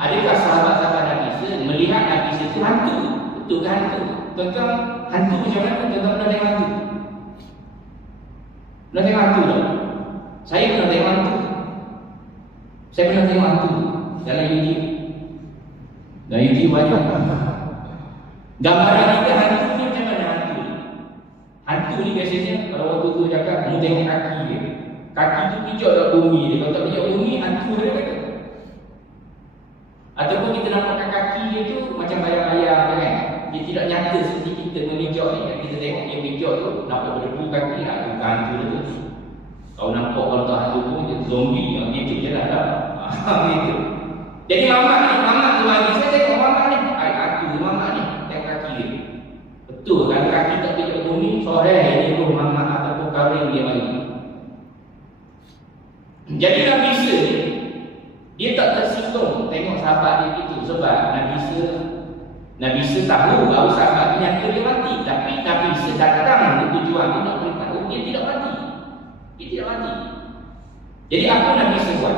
adakah sahabat-sahabat Nabi Isa melihat Nabi Isa itu hantu? Betul ke hantu? Tuan-tuan, hantu macam mana? Tuan-tuan pernah tengok hantu? Pernah tengok hantu tak? Saya pernah tengok hantu. Saya pernah tengok hantu dalam YouTube. Dalam YouTube banyak. Gambaran kita hantu ni macam mana hantu ni? Hantu ni biasanya kalau orang tua cakap, mu tengok kaki dia. Kaki tu pijak kat bumi dia. Kalau tak pijak bumi, hantu dia kata. Ataupun kita nampakkan kaki dia tu macam bayang-bayang kan. Dia tidak nyata seperti kita memijak ni. Kita tengok dia pijak tu, nampak berdebu kaki, bukan hantu dia tu. Kau nampak kalau tak hantu tu, dia zombie. Gitu je lah. Gitu. Jadi Mama tu bagi, saya tengok Mama ni, hantu Betul, kalau kaki tak pijak bumi, sore dia pun mamak ataupun kawin dia mari. Jadi Nabi Isa ni, dia tak tersinggung tengok sahabat dia gitu. Sebab Nabi Isa tahu bahawa sahabat dia nyata dia mati. Tapi Nabi Isa datang untuk tujuan dia nak beritahu dia tidak mati. Dia tidak mati. Jadi apa Nabi Isa buat?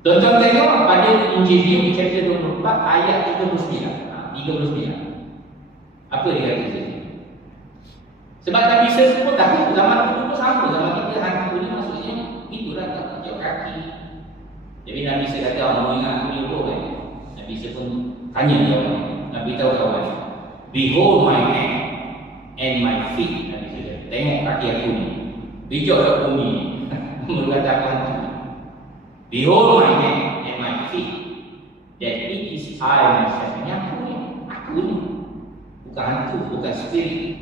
Tuan-tuan tengok pada Injil Luke chapter 24 ayat 39. 39. Apa dia kata sini? Sebab Nabi Isa pun tahu zaman itu pun sama zaman kita, hantu ni maksudnya itulah tak pijak kaki. Jadi Nabi Isa kata orang ingat aku ni roh kan. Nabi Isa pun tanya dia orang. Nabi tahu kawan. Behold my hand and my feet. Nabi Isa kata, tengok kaki aku ni. Pijak kat bumi ni. Mengatakan hantu. Behold my hand and my feet, that it is I myself. Ini aku ni, bukan hantu, bukan spirit,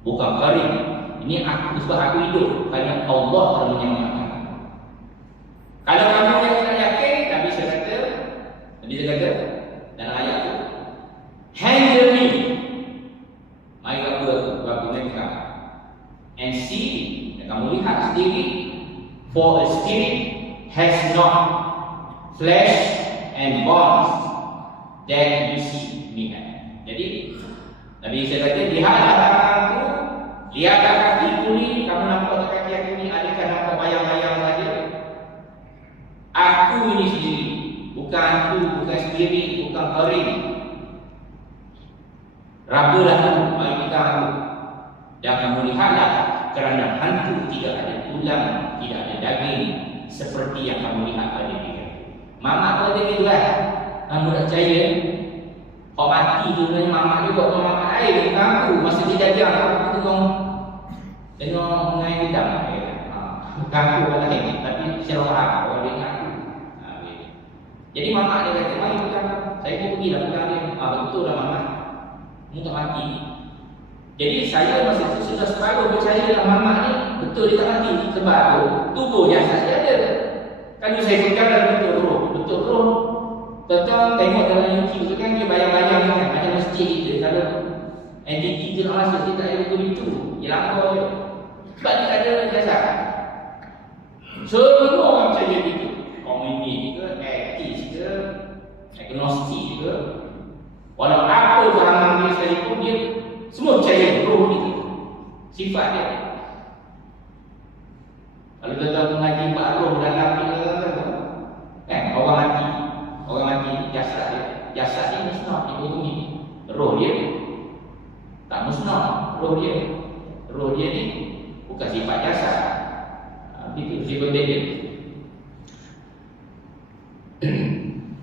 bukan garing. Ini aku, sebab aku hidup kerana Allah telah menyelamatkan. Kalau kamu yang tidak yakin, Nabi kata dalam ayat itu, handle me, mari aku mereka, and see, dan kamu lihat sendiri, for a spirit has not flesh and bones that you see me. Jadi Nabi Isa kata, lihatlah tanganku, lihatlah kakiku ni, kamu nampak kaki aku ni, adakah nampak bayang-bayang saja? Aku ini sendiri, bukan hantu, bukan spirit, bukan kering. Rabalah aku, mari kita hantu. Dan kamu lihatlah, kerana hantu tidak ada tulang, tidak ada daging, seperti yang kamu lihat pada dia. Mamak pun ada gitu lah. Kamu tak percaya? Kau mati tu sebenarnya mamak juga. Kau mamak air, kamu masa dia jajang, aku tengok mengair hidang. Kamu adalah ini, tapi secara faham kalau dia ingat aku. Jadi mamak dia kata, mari pegang. Saya pun pergilah pegang dia. Betul lah mamak, kamu tak mati. Jadi saya masa itu sudah separuh percaya dalam mamak ni betul dia tak mati. Sebab tubuh jasad dia ada. Kalau saya pegang dalam betul roh. Tuan-tuan tengok dalam YouTube tu kan, dia bayang-bayang kan, macam masjid kita. Kalau entiti tu nak masuk, dia tak ada betul-betul. Dia langkau je. Sebab dia tak ada jasad. Semua orang percaya begitu. Komunis ke, etis ke, agnostik ke, walau apa fahaman dia sekalipun, dia semua percaya roh itu, sifat dia. Kalau tuan-tuan mengaji bab roh dalam kan, orang mati jasad dia musnah di bumi. Roh dia tak musnah. Roh dia ni bukan sifat jasad. Itu sifat dia.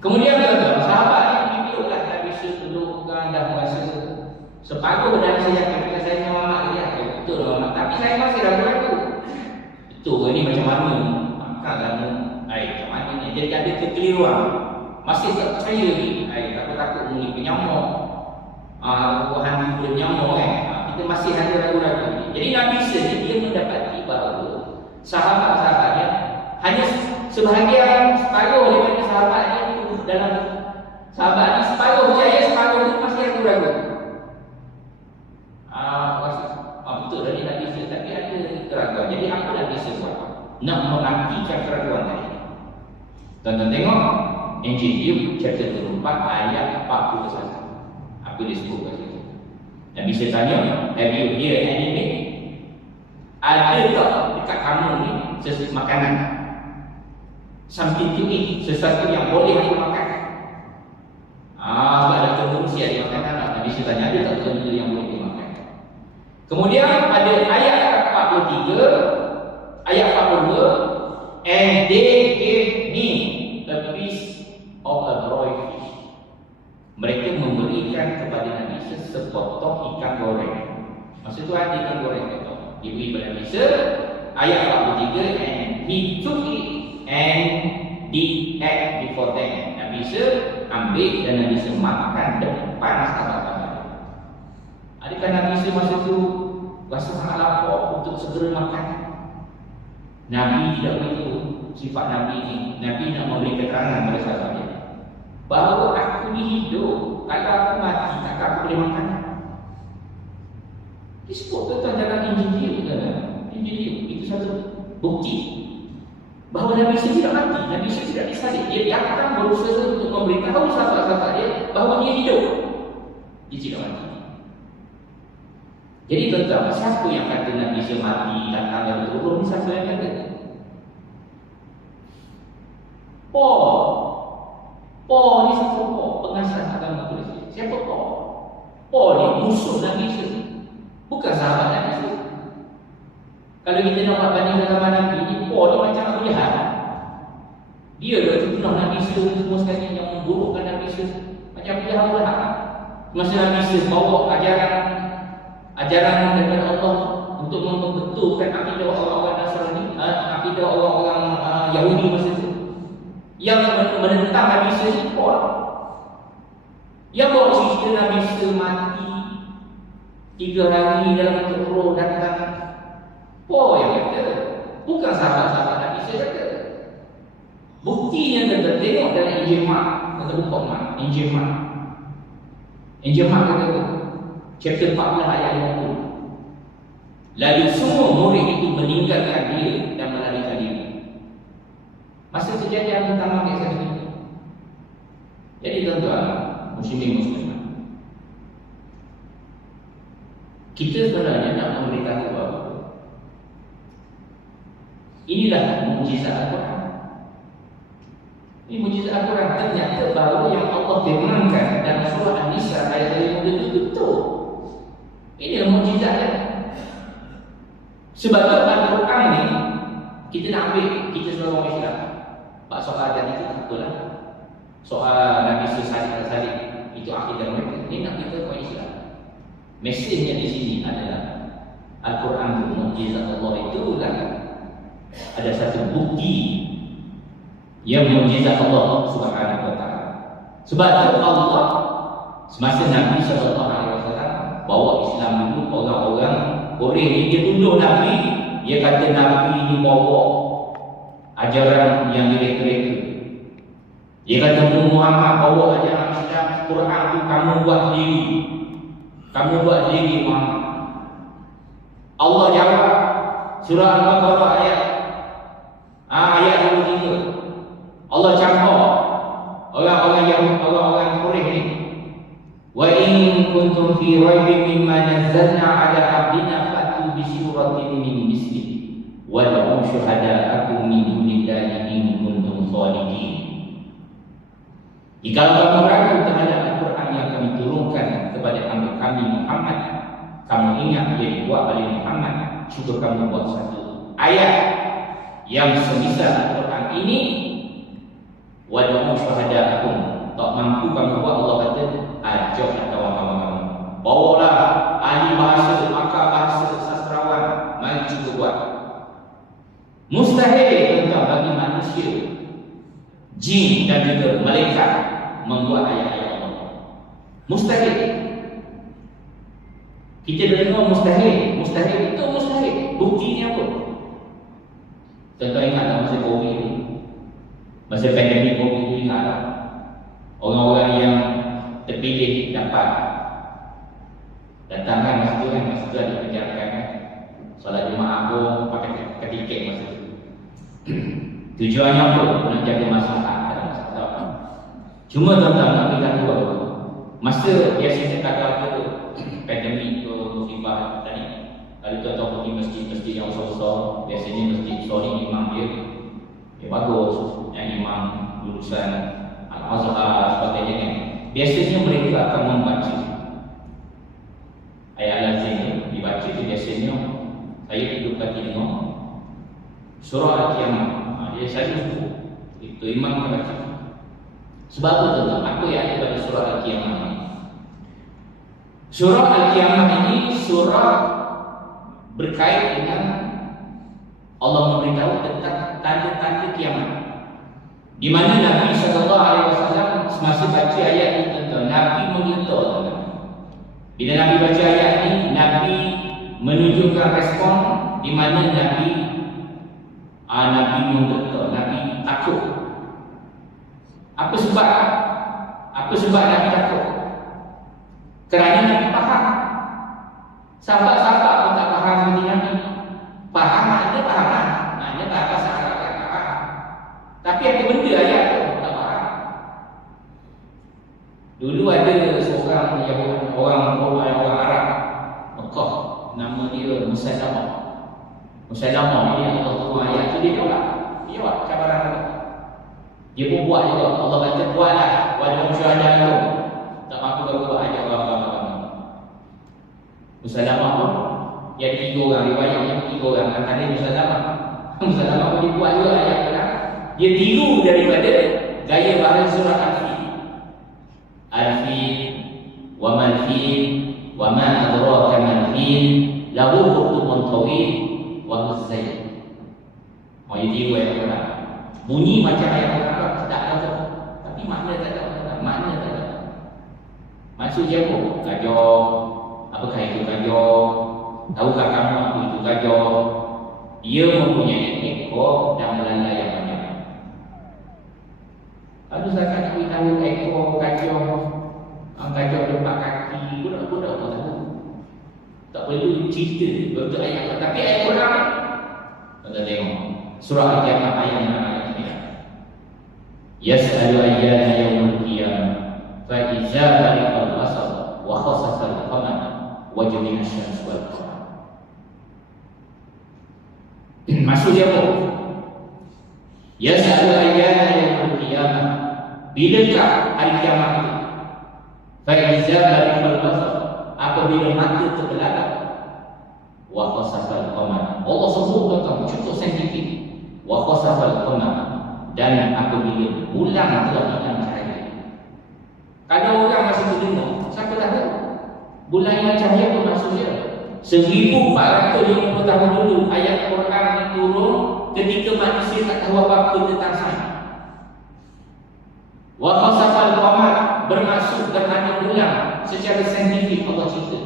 Kemudian tuan-tuan, sahabat ni dipilihlah Nabi Isa dudukkan dah merasa separuh dan saya kata saya mamak dia. Betul lah mamak, tapi saya masih ragu-ragu. Betul ni macam mana? Makanya macam mana ni? Jadi ada kekeliruan. Masih tak percaya ni. Takut-takut ni penyamuk. Hantu boleh menyamuk kan. Kita masih ada ragu-ragu. Jadi Nabi Isa ni dia mendapati bahawa sahabat-sahabatnya hanya sebahagian separuh daripada sahabatnya itu dalam sahabat ni separuh percaya, separuh itu masih ragu-ragu. Betul tadi Nabi Isa, tapi ada keraguan. Jadi apa Nabi Isa buat? Nak menghentikan keraguan tadi. Tuan-tuan tengok Injil Luke chapter 24 ayat 41. Apa dia sebut kat situ? Nabi Isa tanya, have you heard anything? Ada tak dekat kamu ni sesuatu makanan? Something to eat, sesuatu yang boleh dimakan. Sebab ada kemungkinan dia makan anak. Nabi Isa tanya, ada tak benda yang boleh dimakan? Kemudian pada ayat 43, ayat 42, and they gave me a piece of a broiled fish. Mereka memberikan kepada Nabi Isa sepotong ikan goreng. Maksud tu ada ikan goreng itu. Diberi kepada Nabi Isa. Ayat 43, and he took it and did act before them. Nabi Isa ambil dan Nabi Isa makan depan sahabat-sahabat. Adakah Nabi Isa masa itu rasa sangat lapar untuk segera makan? Nabi tidak begitu sifat Nabi ini. Nabi nak memberi keterangan kepada sahabatnya bahawa aku ni hidup. Kalau aku mati, takkan aku boleh makan. Disebut tentang dalam Injil itu satu bukti bahawa Nabi Isa tidak mati, Nabi Isa tidak disalib. Dia datang berusaha untuk memberitahu sahabat-sahabat dia bahawa dia hidup. Dia tidak mati. Jadi tuan-tuan, siapa yang kata Nabi Isa mati datang dan turun? Siapa yang kata? Paul ni siapa Paul? Pengasas agama Kristian. Siapa Paul? Paul ni musuh Nabi Isa. Bukan sahabat Nabi Isa. Kalau kita nak buat banding zaman Nabi ni, Paul ni macam Abu Jahal. Dia dah terbunuh Nabi Isa semua sekali, yang memburukkan Nabi Isa. Macam Abu Jahal lah. Masa Nabi Isa bawa ajaran daripada Allah untuk membetulkan akidah orang-orang Nasrani, akidah orang-orang Yahudi masa itu. Yang menentang Nabi Isa ni Paul. Yang bawa cerita Nabi Isa mati 3 hari dalam bentuk roh datang. Paul yang kata, bukan sahabat-sahabat Nabi Isa kata. Buktinya kita tengok dalam Injil Mak, kata buka Mak, Injil Mak. Injil Mak kata chapter 14 ayat 50. Lalu semua murid itu meninggalkan dia dan melarikan diri. Masa kejadian pertama kayak saya ini. Jadi tuan-tuan, muslimin, kita sebenarnya nak memberitahu bahawa inilah mukjizat Al-Quran. Ini mukjizat Al-Quran. Ternyata bahawa yang Allah firmankan dalam surah An-Nisa ayat 5 itu betul. Inilah mukjizatnya. Sebab Al-Quran ni kita nak ambil, kita sebagai orang Islam. Pak soal tadi itu tak apalah. Soal Nabi salib itu akidah mereka. Ini nak kita orang Islam. Mesejnya di sini adalah Al-Quran itu mukjizat Allah itu ada satu bukti yang mukjizat Allah Subhanahu wa taala. Sebab itu Allah semasa Nabi sallallahu alaihi wasallam bawa Islam dulu, orang-orang Quraisy ni dia tuduh Nabi, dia kata Nabi ni bawa ajaran yang direka-reka. Dia kata Muhammad bawa ajaran Islam, Quran tu kamu buat sendiri. Kamu buat sendiri Muhammad. Allah jawab surah Al-Baqarah ayat 23. Allah campur orang-orang Yahudi, orang-orang Quraisy ni. Wa in kuntum fi raibin mimma nazzalna ala abdina fa'tu bi suratin min mislihi wad'u syuhada'akum min dunillahi in kuntum shadiqin. Jika kamu ragu terhadap Al-Quran yang kami turunkan kepada hamba kami Muhammad, kamu ingat dia dibuat oleh Muhammad, cuba kamu buat satu ayat yang semisal Al-Quran ini. Wad'u syuhada'akum, tak mampu kamu buat, Allah kata ajaklah kawan-kawan kamu, bawalah ahli bahasa, pakar bahasa, sastrawan, mari cuba buat. Mustahil tentang bagi manusia, jin dan juga malaikat membuat ayat-ayat Allah. Mustahil. Kita dengar mustahil, mustahil itu mustahil. Buktinya apa? Contoh ingat tak masa COVID ni, masa pandemik COVID ni, ingat tak? Orang-orang yang terpilih dapat datang kan masa tu ada penjarakan kan, solat Jumaat pun pakai ketiket masa tu. Tujuannya apa? Nak jaga masyarakat dalam masyarakat. Cuma tuan-tuan nak beritahu apa? Masa biasanya kata pandemik ke musibah tadi, kalau tuan-tuan pergi masjid-masjid yang besar-besar, biasanya masjid sorry imam dia bagus, yang imam lulusan Al-Azhar sebagainya kan. Biasanya mereka akan membaca ayat lazim dibaca tu. Biasanya saya hidupkan imam surah Al-Qiyamah. Dia saya suruh itu imam akan baca. Sebab apa tuan-tuan? Apa yang ada pada surah Al-Qiyamah ini? Surah Al-Qiyamah ini surah berkait dengan Allah memberitahu tentang tanda-tanda kiamat, di mana Nabi SAW semasa baca ayat ini, tuan-tuan, Nabi menggetar. Bila Nabi baca ayat ini, Nabi menunjukkan respon di mana Nabi menggetar, Nabi takut. Apa sebab? Apa sebab Nabi takut? Kerana Nabi faham. Sahabat-sahabat pun tak faham seperti Nabi. Faham maknanya faham lah. Maknanya bahasa Arab yang tak faham. Tapi apa benda ayat tu tak faham. Dulu ada seorang orang Arab Mekah, nama dia Musailamah. Musailamah ni Allah turun ayat tu dia jawab cabaran Allah. Dia pun buat juga. Allah kata buatlah wahai syuhada tu. Tak mampu kau buat ajak orang-orang. Musailamah pun dia ada 3 orang riwayat yang 3 orang antara Musailamah. Musailamah pun dibuat juga ayat tu lah. Dia tiru daripada gaya bahasa surah Al-Fil. Al-Fil wa mal-fil wa ma adraka mal-fil lahu khutubun tawil wa huzail. Oh dia tiru ayat tu lah. Bunyi macam ayat Al-Quran tak ada, tapi makna tak ada. Makna tak ada. Maksud dia apa? Gajah. Apakah itu gajah? Tahukah kamu apa itu gajah? Ia mempunyai ekor dan belalai yang banyak. Lalu saya akan beritahu ekor gajah. Gajah ada 4 kaki. Budak-budak tak tahu. Tak perlu cerita betul ayat. Tapi ayat Quran kita tengok surah Al-Qiyamah ayat 6. Yas'alu ayyana yaumul qiyamah fa idza bariqal basar wa khasafal qamar wa jumi'a asy-syamsu wal qamar. Maksud dia apa? Yas'alu ayyana yaumul qiyamah, bilakah hari kiamat itu? Fa idza bariqal basar, apabila mata terbelalak, wa khasafal qamar. Allah sebut tentang contoh saintifik. Wa khasafal qamar, dan apabila bulan telah hilang cahaya. Kalau orang masih terdengar, siapa tahu bulan hilang cahaya apa maksudnya? 1450 tahun dulu ayat Quran turun ketika manusia tak tahu apa-apa tentang sains. Wa khasafal qamar bermaksud gerhana bulan secara saintifik Allah cerita.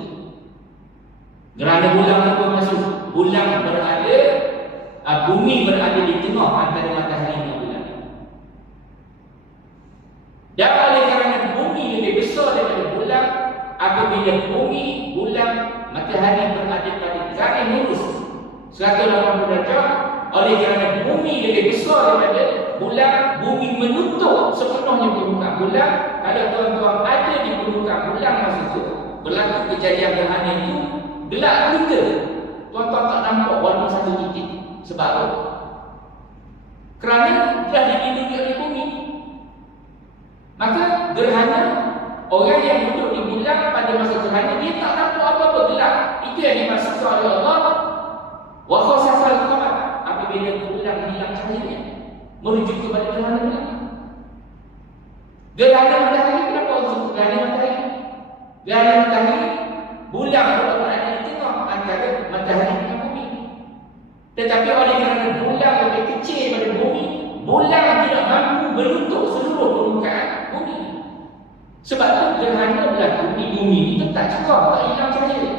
Gerhana bulan itu bermaksud bulan berada, bumi berada di tengah antara matahari dan bulan. Dan oleh kerana bumi lebih besar daripada bulan, apabila bumi, bulan, matahari berada pada garis lurus 180 darjah, oleh kerana bumi lebih besar daripada bulan, bumi menutup sepenuhnya permukaan bulan. Kalau tuan-tuan ada di permukaan bulan masa itu, berlaku kejadian gerhana itu, gelap buta, tuan-tuan tak nampak walaupun satu titik. Sebab apa? Kerana telah dilindungi oleh bumi. Maka gerhana, orang yang duduk di bulan pada masa gerhana, dia tak nampak apa-apa, gelap. Itu yang dimaksudkan oleh Allah. Wa khasafal qamar, apabila bulan hilang cahayanya, merujuk kepada gerhana bulan. Gerhana matahari, kenapa Allah sebut gerhana matahari? Gerhana matahari, bulan berada di tengah antara matahari dengan bumi. Tetapi oleh kerana bulan lebih kecil daripada bumi, bulan tidak mampu menutup seluruh permukaan bumi. Sebab itu gerhana berlaku di bumi itu tak cukup, tak hilang cahaya.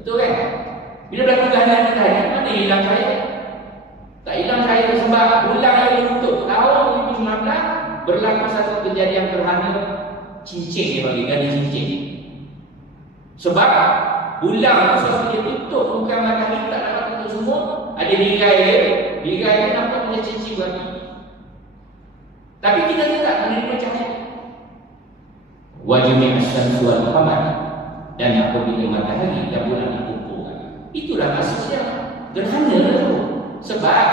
Betul kan? Bila berlaku gerhana matahari, mana hilang cahaya? Tak hilang cahaya sebab bulan yang menutup. Tahun 2019 berlaku satu kejadian gerhana cincin, dia bagi garis cincin. Sebab bulan masa dia tutup permukaan matahari, tak dapat tutup semua, ada lirai dia nampak macam cincin bagi. Tapi kita tidak menerima cahaya. Wa jumi'a asy-syamsu wal qamar, dan apabila matahari dan bulan dikumpulkan. Itulah maksudnya gerhana itu. Sebab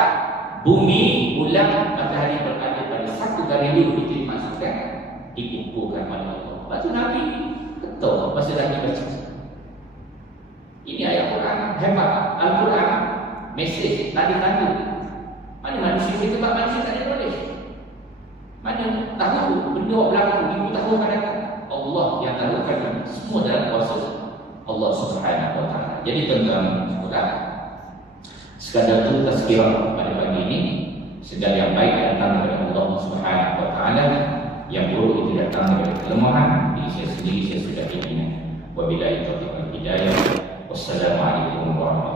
bumi, bulan, matahari berada pada satu garis lurus, itu dimaksudkan dikumpulkan oleh Allah. Lepas tu Nabi ketuk masa lagi baca. Ini ayat Quran hebat. Al-Quran mesej tanda-tanda. Mana manusia kita tak manusia tak ada knowledge. Mana tahu benda berlaku 1000 tahun akan datang. Allah yang tahu kan semua dalam kuasa Allah Subhanahu wa taala. Jadi tuan-tuan sekalian, sekadar itu tazkirah pada pagi ini. Segala yang baik datang daripada Allah Subhanahu wa taala, yang buruk itu datang daripada kelemahan diri saya sendiri, saya sudah ingin. Wabillahi taufiq wal hidayah. Wassalamualaikum warahmatullahi wabarakatuh.